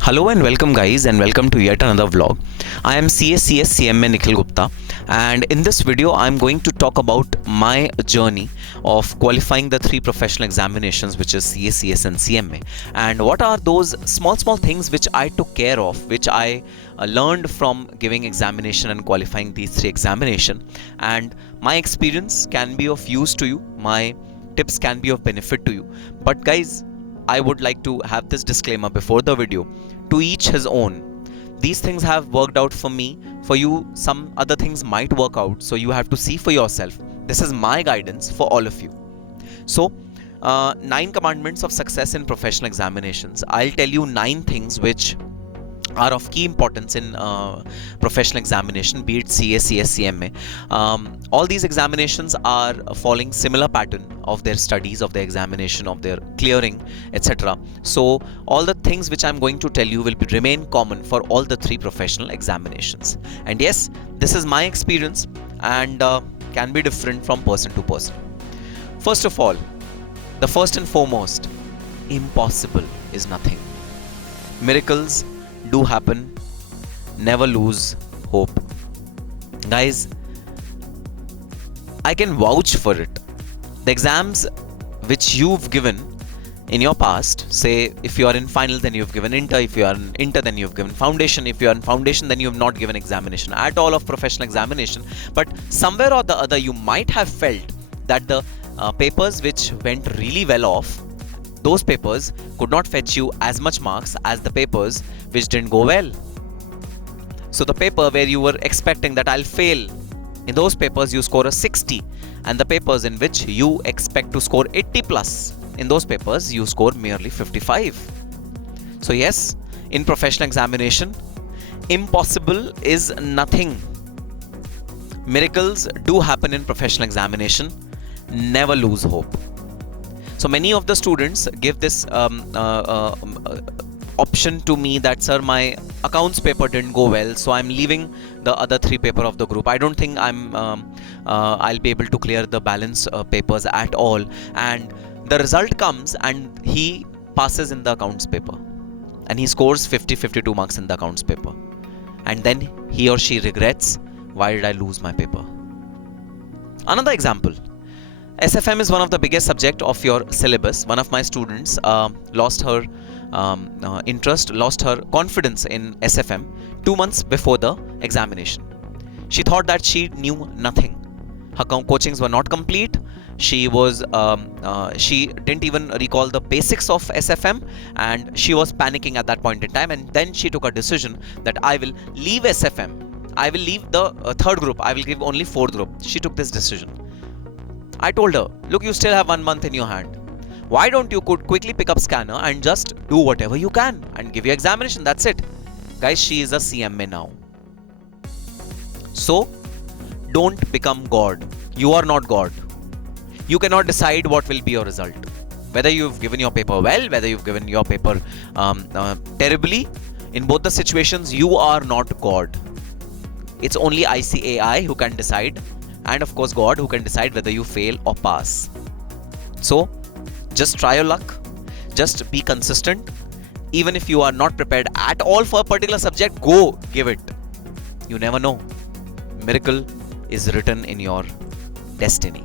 Hello and welcome guys and welcome to yet another vlog. I am CSCS CMA Nikhil Gupta, and in this video I am going to talk about my journey of qualifying the three professional examinations, which is CSCS and CMA, and what are those small things which I took care of, which I learned from giving examination and qualifying these three examination. And my experience can be of use to you, my tips can be of benefit to you, but guys, I would like to have this disclaimer before the video: to each his own. These things have worked out for me. For you, some other things might work out. So you have to see for yourself. This is my guidance for all of you. So, 9 commandments of success in professional examinations. I'll tell you 9 things which are of key importance in professional examination, be it CA, CS, CMA. All these examinations are following similar pattern of their studies, of their examination, of their clearing, etc. So all the things which I'm going to tell you will remain common for all the three professional examinations. And yes, this is my experience and can be different from person to person. First of all, the first and foremost, impossible is nothing. Miracles do happen. Never lose hope. Guys, I can vouch for it. The exams which you've given in your past, say if you are in final then you've given inter, if you are in inter then you've given foundation, if you are in foundation then you have not given examination at all of professional examination, but somewhere or the other you might have felt that the papers which went really well off, those papers could not fetch you as much marks as the papers which didn't go well. So the paper where you were expecting that I'll fail, in those papers you score a 60, and the papers in which you expect to score 80 plus, in those papers you score merely 55. So yes, in professional examination, impossible is nothing. Miracles do happen in professional examination. Never lose hope. So many of the students give this option to me that, sir, my accounts paper didn't go well, so I'm leaving the other 3 paper of the group. I don't think I'll be able to clear the balance papers at all. And the result comes and he passes in the accounts paper and he scores 50-52 marks in the accounts paper. And then he or she regrets, why did I lose my paper? Another example. SFM is one of the biggest subject of your syllabus. One of my students lost her interest, lost her confidence in SFM 2 months before the examination. She thought that she knew nothing. Her coachings were not complete. She didn't even recall the basics of SFM, and she was panicking at that point in time. And then she took a decision that I will leave SFM. I will leave the third group. I will give only fourth group. She took this decision. I told her, look, you still have 1 month in your hand. Why don't you could quickly pick up scanner and just do whatever you can and give your examination? That's it. Guys, she is a CMA now. So, don't become God. You are not God. You cannot decide what will be your result. Whether you've given your paper well, whether you've given your paper terribly, in both the situations, you are not God. It's only ICAI who can decide, and of course God, who can decide whether you fail or pass. So just try your luck, just be consistent. Even if you are not prepared at all for a particular subject, go give it. You never know. Miracle is written in your destiny.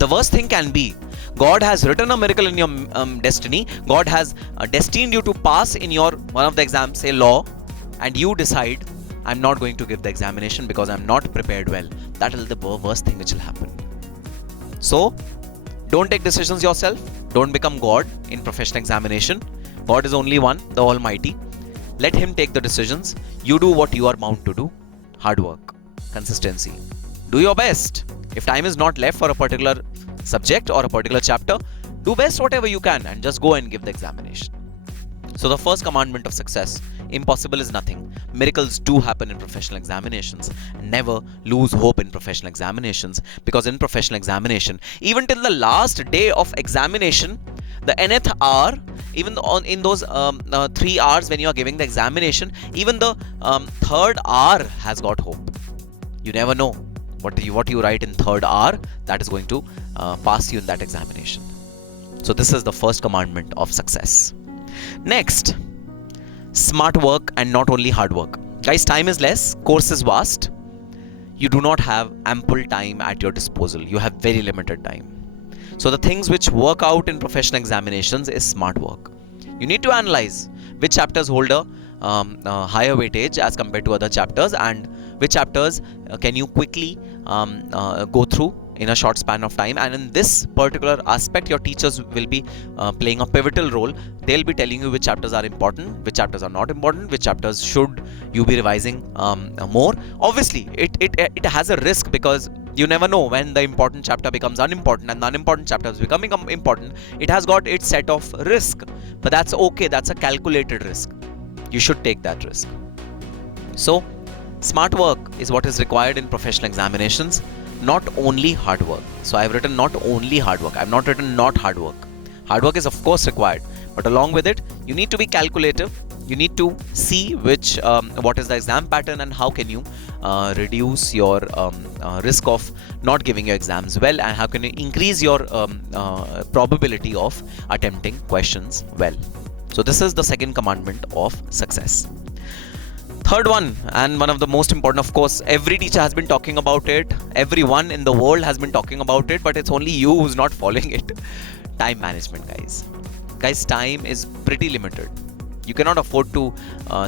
The worst thing can be, God has written a miracle in your destiny. God has destined you to pass in your one of the exams, say law, and you decide, I'm not going to give the examination because I'm not prepared well. That is the worst thing which will happen. So, don't take decisions yourself. Don't become God in professional examination. God is only one, the Almighty. Let Him take the decisions. You do what you are bound to do. Hard work, consistency. Do your best. If time is not left for a particular subject or a particular chapter, do best whatever you can and just go and give the examination. So the first commandment of success: impossible is nothing. Miracles do happen in professional examinations. Never lose hope in professional examinations, because in professional examination, even till the last day of examination, the nth hour, even in those 3 hours when you are giving the examination, even the third hour has got hope. You never know what you write in third hour that is going to pass you in that examination. So this is the first commandment of success. Next, smart work and not only hard work. Guys, time is less, course is vast. You do not have ample time at your disposal. You have very limited time. So the things which work out in professional examinations is smart work. You need to analyze which chapters hold a higher weightage as compared to other chapters, and which chapters can you quickly go through in a short span of time. And in this particular aspect, your teachers will be playing a pivotal role. They'll be telling you which chapters are important, which chapters are not important, which chapters should you be revising more. Obviously, it has a risk, because you never know when the important chapter becomes unimportant and the unimportant chapter is becoming important. It has got its set of risk, but that's okay. That's a calculated risk. You should take that risk. So smart work is what is required in professional examinations, not only hard work. So I've written not only hard work. I've not written not hard work. Hard work is of course required, but along with it, you need to be calculative. You need to see which what is the exam pattern and how can you reduce your risk of not giving your exams well, and how can you increase your probability of attempting questions well. So this is the second commandment of success. Third one, and one of the most important, of course, every teacher has been talking about it. Everyone in the world has been talking about it, but it's only you who's not following it. Time management, guys. Guys, time is pretty limited. You cannot afford to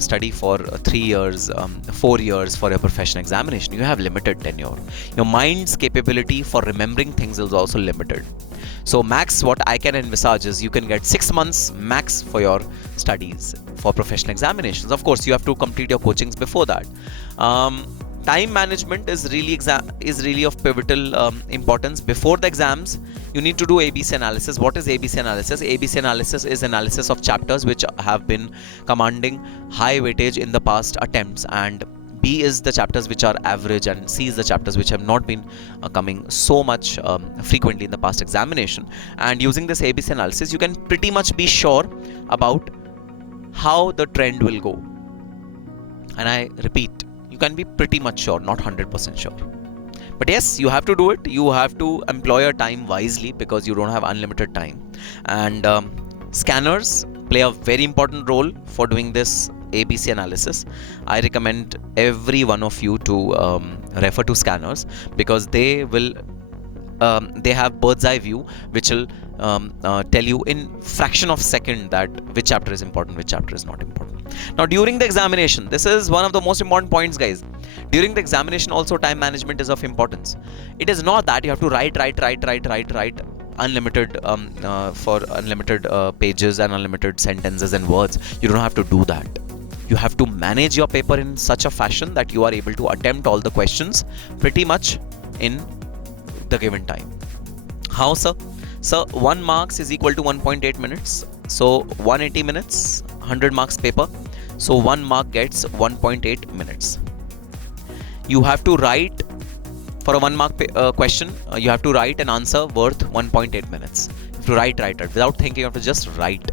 study for 3 years, 4 years for a professional examination. You have limited tenure. Your mind's capability for remembering things is also limited. So max what I can envisage is you can get 6 months max for your studies for professional examinations. Of course, you have to complete your coachings before that. Time management is really of pivotal importance. Before the exams, you need to do ABC analysis. What is ABC analysis? ABC analysis is analysis of chapters which have been commanding high weightage in the past attempts, and B is the chapters which are average, and C is the chapters which have not been coming so much frequently in the past examination. And using this ABC analysis, you can pretty much be sure about how the trend will go. And I repeat, you can be pretty much sure, not 100% sure. But yes, you have to do it. You have to employ your time wisely, because you don't have unlimited time. And scanners play a very important role for doing this ABC analysis. I recommend every one of you to refer to scanners, because they will they have bird's eye view, which will tell you in fraction of second that which chapter is important, which chapter is not important. Now during the examination, this is one of the most important points, guys. During the examination also, time management is of importance. It is not that you have to write unlimited for unlimited pages and unlimited sentences and words. You don't have to do that. You have to manage your paper in such a fashion that you are able to attempt all the questions pretty much in the given time. How, sir? So 1 marks is equal to 1.8 minutes. So 180 minutes, 100 marks paper. So 1 mark gets 1.8 minutes. You have to write for a 1 mark question. You have to write an answer worth 1.8 minutes. You have to write without thinking. You have to just write.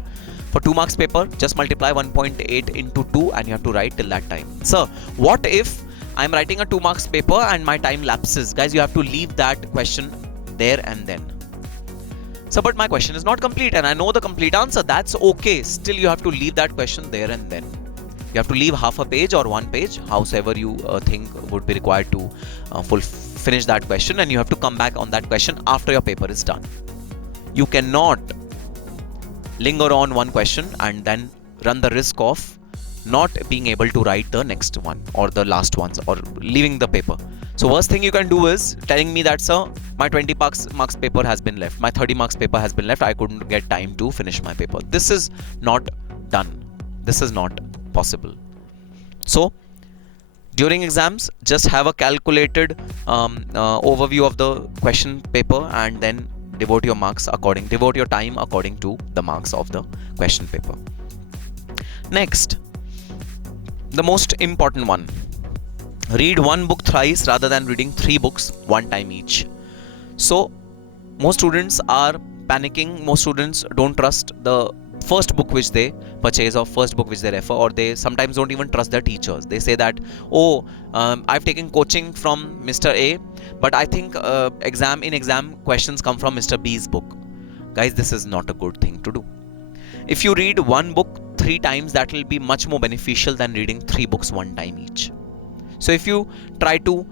For 2 marks paper, just multiply 1.8 into 2 and you have to write till that time. So what if I'm writing a 2 marks paper and my time lapses? Guys, you have to leave that question there and then. So, but my question is not complete and I know the complete answer. That's okay. Still, you have to leave that question there and then. You have to leave half a page or 1 page, howsoever you think would be required to finish that question, and you have to come back on that question after your paper is done. You cannot linger on one question and then run the risk of not being able to write the next one or the last ones, or leaving the paper. So worst thing you can do is telling me that, sir, my 20 marks paper has been left, my 30 marks paper has been left, I couldn't get time to finish my paper. This is not done. This is not possible. So during exams, just have a calculated overview of the question paper and then devote your time according to the marks of the question paper. Next, the most important one. Read 1 book thrice rather than reading 3 books 1 time each. So most students are panicking. Most students don't trust the first book which they purchase or first book which they refer, or they sometimes don't even trust their teachers. They say that, I've taken coaching from Mr. A, but I think exam questions come from Mr. B's book. Guys, this is not a good thing to do. If you read 1 book 3 times, that will be much more beneficial than reading 3 books one time each. So if you try to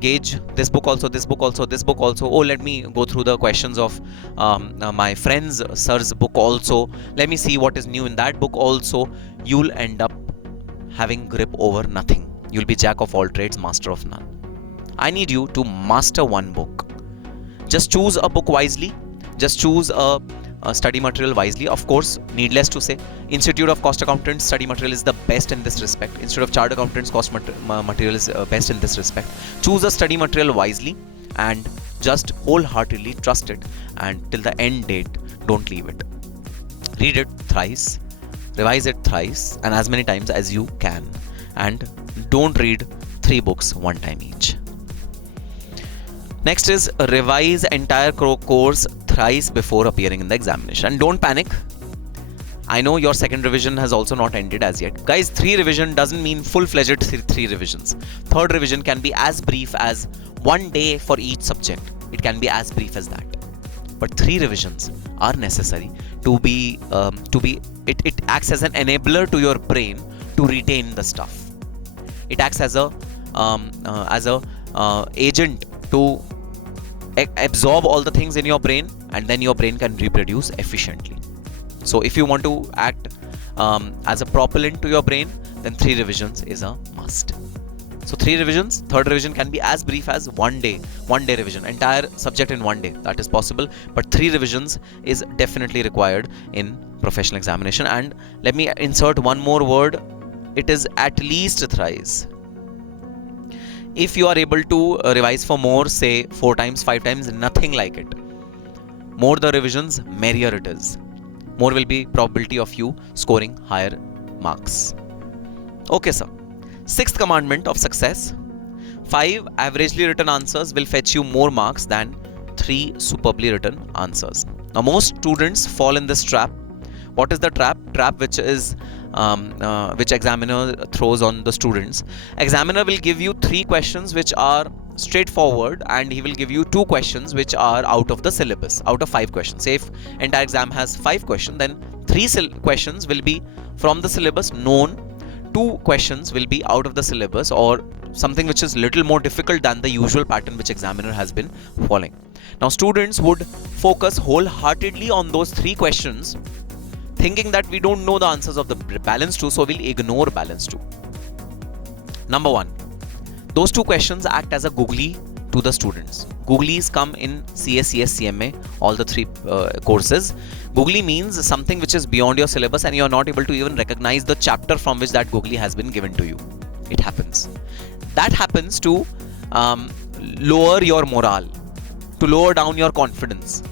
gauge this book also, this book also, this book also, oh, let me go through the questions of my friend's sir's book also, let me see what is new in that book also, you'll end up having grip over nothing. You'll be jack of all trades, master of none. I need you to master one book. Just choose a book wisely. Just choose a study material wisely. Of course, needless to say, Institute of Cost Accountants study material is the best in this respect. Institute of Chartered Accountants cost material is best in this respect. Choose a study material wisely and just wholeheartedly trust it, and till the end date, don't leave it. Read it thrice, revise it thrice, and as many times as you can, and don't read 3 books one time each. Next is revise entire course thrice before appearing in the examination. And don't panic. I know your second revision has also not ended as yet. Guys, 3 revision doesn't mean full-fledged 3 revisions. Third revision can be as brief as 1 day for each subject. It can be as brief as that. But 3 revisions are necessary to be, it acts as an enabler to your brain to retain the stuff. It acts as a agent to absorb all the things in your brain, and then your brain can reproduce efficiently. So if you want to act as a propellant to your brain, then 3 revisions is a must. So 3 revisions, third revision can be as brief as 1 day revision, entire subject in 1 day, that is possible, but 3 revisions is definitely required in professional examination. And let me insert one more word, it is at least thrice. If you are able to revise for more, say 4 times, 5 times, nothing like it. More the revisions, merrier it is. More will be probability of you scoring higher marks. Okay, sir. 6th commandment of success. 5 averagely written answers will fetch you more marks than 3 superbly written answers. Now, most students fall in this trap. What is the trap? Trap which is which examiner throws on the students. Examiner will give you 3 questions which are straightforward, and he will give you 2 questions which are out of the syllabus, out of 5 questions. Say if entire exam has 5 questions, then 3 questions will be from the syllabus known, 2 questions will be out of the syllabus, or something which is little more difficult than the usual pattern which examiner has been following. Now, students would focus wholeheartedly on those 3 questions, thinking that we don't know the answers of the balance 2, so we'll ignore balance 2. Number 1, those 2 questions act as a googly to the students. Googlies come in CS, CS, CMA, all the 3 courses. Googly means something which is beyond your syllabus and you are not able to even recognize the chapter from which that googly has been given to you. It happens. That happens to lower your morale, to lower down your confidence.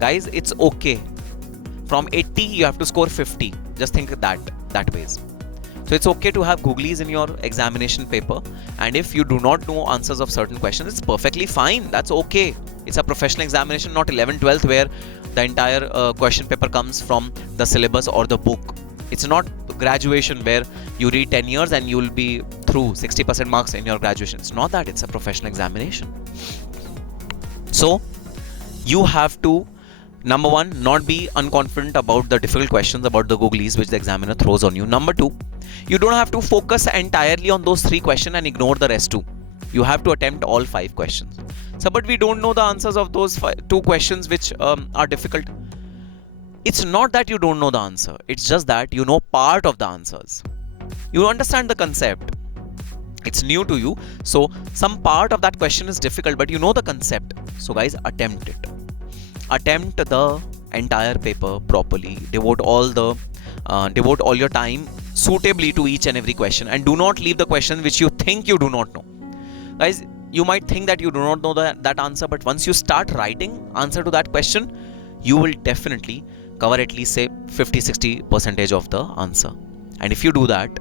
Guys, it's okay. From 80, you have to score 50. Just think that ways. So it's okay to have googlies in your examination paper. And if you do not know answers of certain questions, it's perfectly fine. That's okay. It's a professional examination, not 11th, 12th, where the entire question paper comes from the syllabus or the book. It's not graduation where you read 10 years and you will be through 60% marks in your graduation. It's not that. It's a professional examination. So you have to, number 1, not be unconfident about the difficult questions, about the googlies which the examiner throws on you. Number 2, you don't have to focus entirely on those 3 questions and ignore the rest 2. You have to attempt all 5 questions. So, but we don't know the answers of those 2 questions which are difficult. It's not that you don't know the answer. It's just that you know part of the answers. You understand the concept. It's new to you. So some part of that question is difficult, but you know the concept. So guys, attempt it. Attempt the entire paper properly. Devote all your time suitably to each and every question, and do not leave the question which you think you do not know. Guys, you might think that you do not know that answer, but once you start writing answer to that question, you will definitely cover at least say 50-60% of the answer. And if you do that,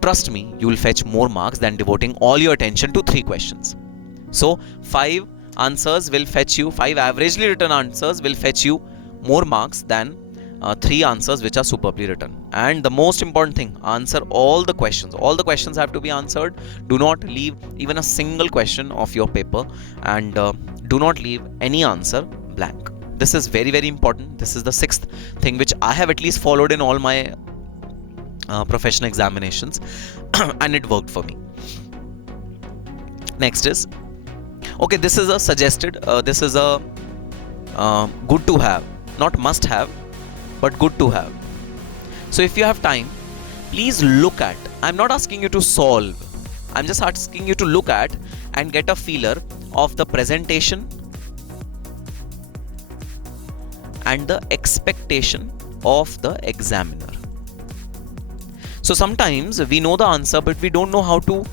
trust me, you will fetch more marks than devoting all your attention to 3 questions. So 5 answers will fetch you, 5 averagely written answers will fetch you more marks than 3 answers which are superbly written. And the most important thing, answer all the questions. All the questions have to be answered. Do not leave even a single question of your paper, and do not leave any answer blank. This is very, very important. This is the 6th thing which I have at least followed in all my professional examinations and it worked for me. Next is, okay, this is a suggested, this is a good to have, not must have, but good to have. So if you have time, please look at, I'm not asking you to solve, I'm just asking you to look at and get a feeler of the presentation and the expectation of the examiner. So sometimes we know the answer, but we don't know how to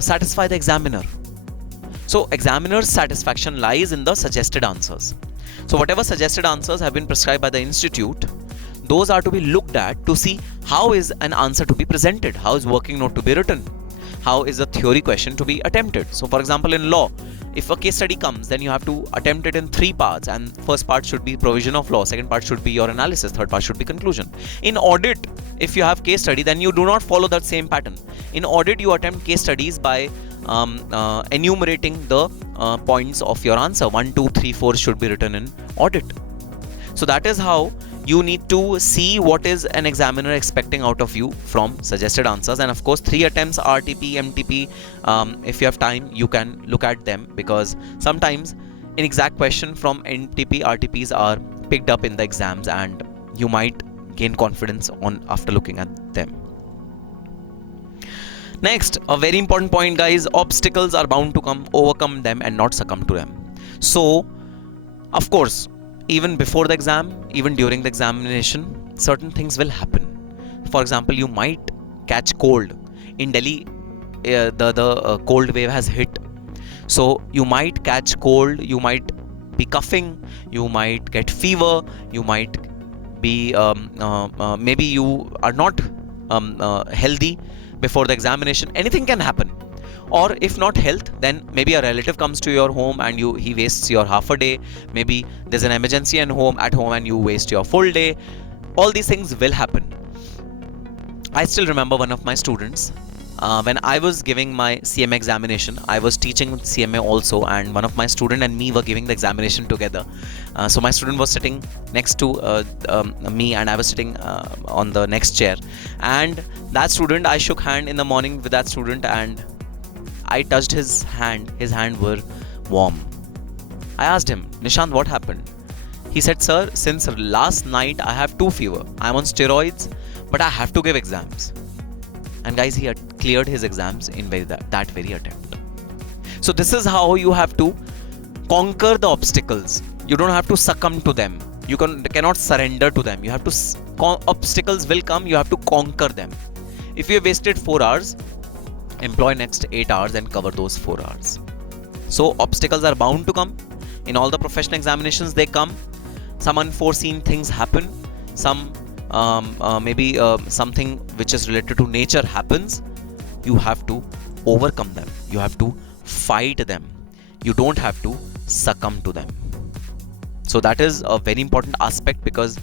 satisfy the examiner. So examiner's satisfaction lies in the suggested answers. So whatever suggested answers have been prescribed by the institute, those are to be looked at to see how is an answer to be presented, how is working note to be written, how is a theory question to be attempted. So for example, in law, if a case study comes, then you have to attempt it in 3 parts, and first part should be provision of law, second part should be your analysis, third part should be conclusion. In audit, if you have case study, then you do not follow that same pattern. In audit, you attempt case studies by enumerating the points of your answer. 1, 2, 3, 4 should be written in audit. So that is how you need to see what is an examiner expecting out of you from suggested answers. And of course, 3 attempts, RTP, MTP, if you have time, you can look at them, because sometimes inexact question from MTP, RTPs are picked up in the exams, and you might gain confidence on after looking at them. Next, a very important point, guys, obstacles are bound to come, overcome them and not succumb to them. So, of course, even before the exam, even during the examination, certain things will happen. For example, you might catch cold. In Delhi, the cold wave has hit. So you might catch cold, you might be coughing, you might get fever, you might be, maybe you are not healthy before the examination. Anything can happen. Or if not health, then maybe a relative comes to your home and he wastes your half a day. Maybe there's an emergency at home and you waste your full day. All these things will happen. I still remember one of my students, when I was giving my CMA examination, I was teaching CMA also, and one of my student and me were giving the examination together. So my student was sitting next to me, and I was sitting on the next chair. And that student, I shook hand in the morning with that student, and I touched his hand were warm. I asked him, Nishant, what happened? He said, sir, since last night I have 2 fever. I'm on steroids, but I have to give exams. And guys, he had cleared his exams in that very attempt. So this is how you have to conquer the obstacles. You don't have to succumb to them. You cannot surrender to them. You have to, obstacles will come, you have to conquer them. If you have wasted 4 hours, employ next 8 hours and cover those 4 hours. So obstacles are bound to come. In all the professional examinations, they come. Some unforeseen things happen. Some maybe something which is related to nature happens. You have to overcome them. You have to fight them. You don't have to succumb to them. So that is a very important aspect, because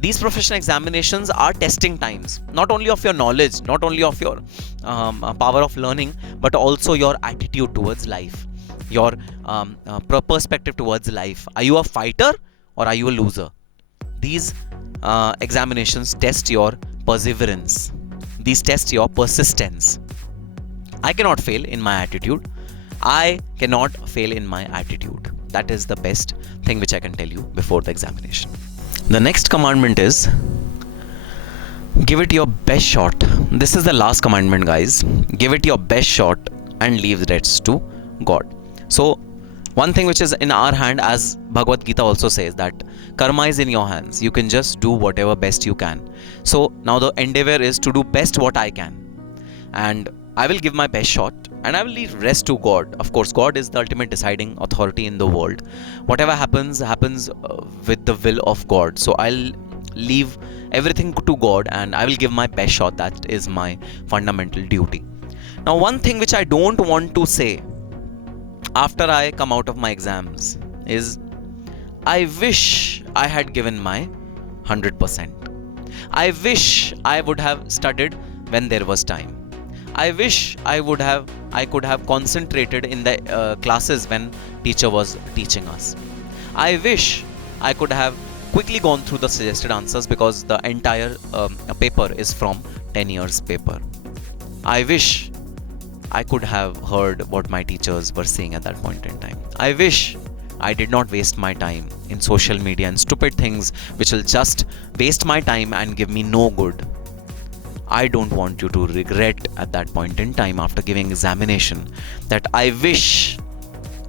these professional examinations are testing times, not only of your knowledge, not only of your power of learning, but also your attitude towards life, your perspective towards life. Are you a fighter or are you a loser? These examinations test your perseverance. These test your persistence. I cannot fail in my attitude. I cannot fail in my attitude. That is the best thing which I can tell you before the examination. The next commandment is, give it your best shot. This is the last commandment, guys. Give it your best shot and leave the rest to God. So one thing which is in our hand, as Bhagavad Gita also says, that karma is in your hands. You can just do whatever best you can. So now the endeavor is to do best what I can. And I will give my best shot and I will leave rest to God. Of course, God is the ultimate deciding authority in the world. Whatever happens with the will of God. So I'll leave everything to God and I will give my best shot. That is my fundamental duty. Now, one thing which I don't want to say after I come out of my exams is, I wish I had given my 100%. I wish I would have studied when there was time. I wish I could have concentrated in the classes when teacher was teaching us. I wish I could have quickly gone through the suggested answers because the entire paper is from 10 years paper. I wish I could have heard what my teachers were saying at that point in time. I wish I did not waste my time in social media and stupid things which will just waste my time and give me no good. I don't want you to regret at that point in time after giving examination that I wish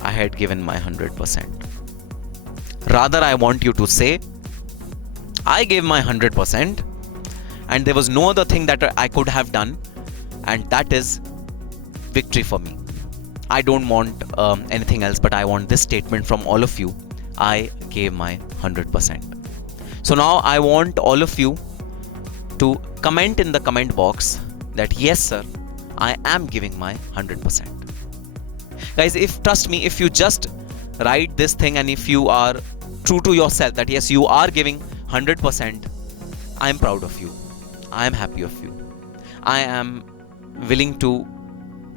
I had given my 100%. Rather, I want you to say, I gave my 100% and there was no other thing that I could have done, and that is victory for me. I don't want anything else, but I want this statement from all of you. I gave my 100%. So now I want all of you to comment in the comment box that yes sir, I am giving my 100%. Guys, trust me, if you just write this thing and if you are true to yourself that yes, you are giving 100%, I am proud of you. I am happy of you. I am willing to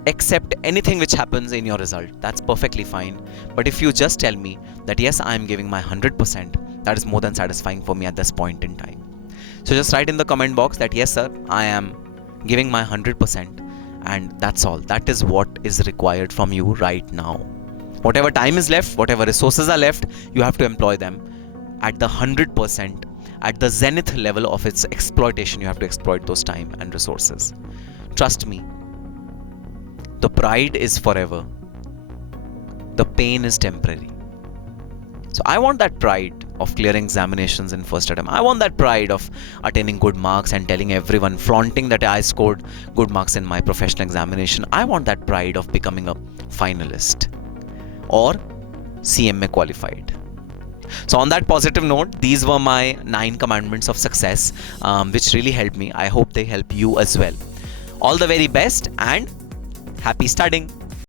accept anything which happens in your result. That's perfectly fine. But if you just tell me that yes, I am giving my 100%, that is more than satisfying for me at this point in time. So just write in the comment box that yes sir, I am giving my 100%, and that's all. That is what is required from you right now. Whatever time is left, whatever resources are left, you have to employ them at the 100%, at the zenith level of its exploitation. You have to exploit those time and resources. Trust me, the pride is forever. The pain is temporary. So I want that pride of clearing examinations in first attempt. I want that pride of attaining good marks and telling everyone, flaunting that I scored good marks in my professional examination. I want that pride of becoming a finalist or CMA qualified. So on that positive note, these were my 9 commandments of success, which really helped me. I hope they help you as well. All the very best and happy studying.